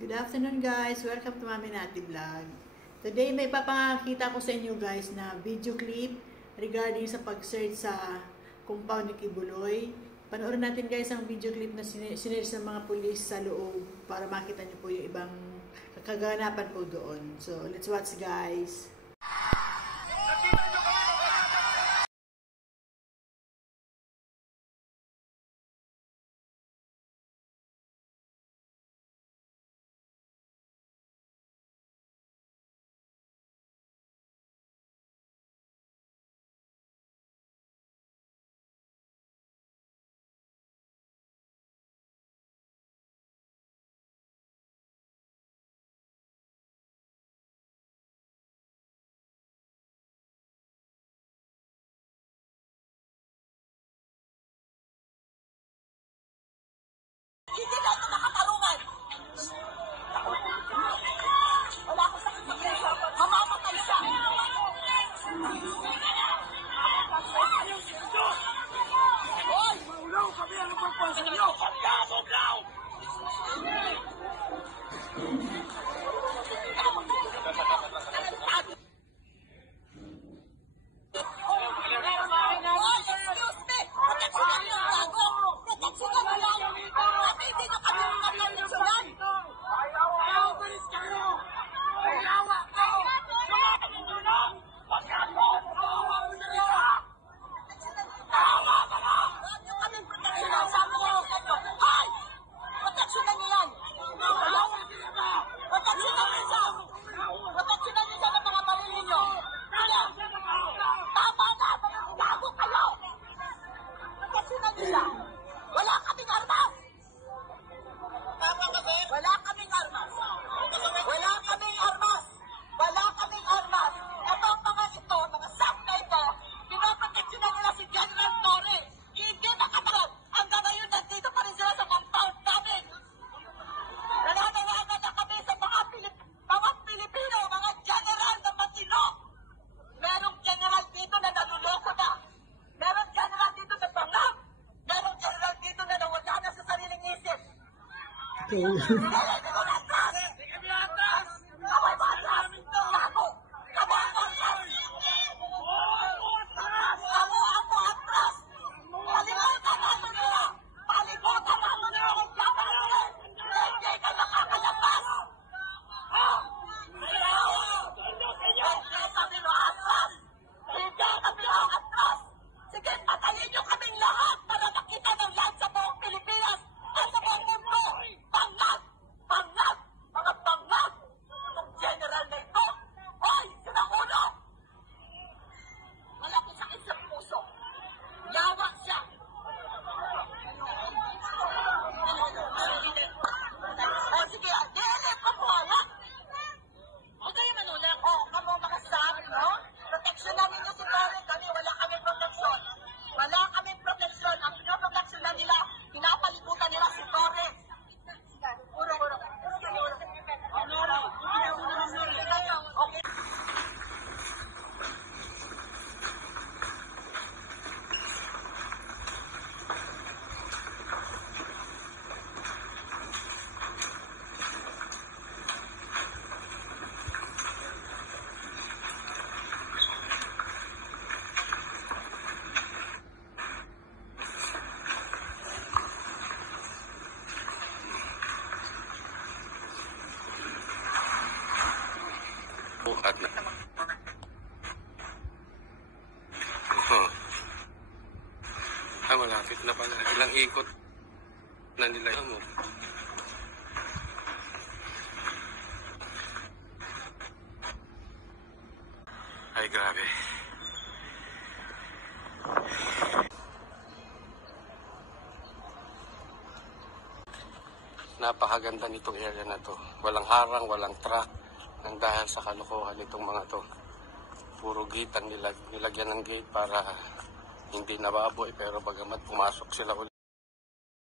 Good afternoon guys! Welcome to Mami Nati Vlog. Today may papakita ko sa inyo guys na video clip regarding sa pag-search sa compound ni Kibuloy. Panoorin natin guys ang video clip na sinearch ng mga pulis sa loob para makita niyo po yung ibang kaganapan po doon. So let's watch guys! Hindi na ito nakatarungan. Wala akong sakit sa puso. Mamamatay siya. Hoy! Maulaw kami ang pagpansin niyo! Pagkasuglaw! Wala kaming armas! Wala kaming armas! Wala kaming armas! Wala kaming armas! Ito ang mga ito, mga sampay ko, pinoproteksyonan nila si General Torre. Hindi nakatarap. Hanggang ngayon, nandito pa rin sila sa compound namin. Nananawagan na kami sa mga Pilipino, mga general na matino. Merong general dito na naluloko na. Merong general dito na bangam. Merong general dito na nawala na sa sariling isip. At na. Malapit na pala. Ilang ikot na nila mo. Ay, grabe. Napakaganda nitong area na to. Walang harang, walang truck. Nang dahil sa kalokohan nitong mga to, puro gate ang nilagyan ng gate para hindi nababoy, pero bagamat pumasok sila ulit.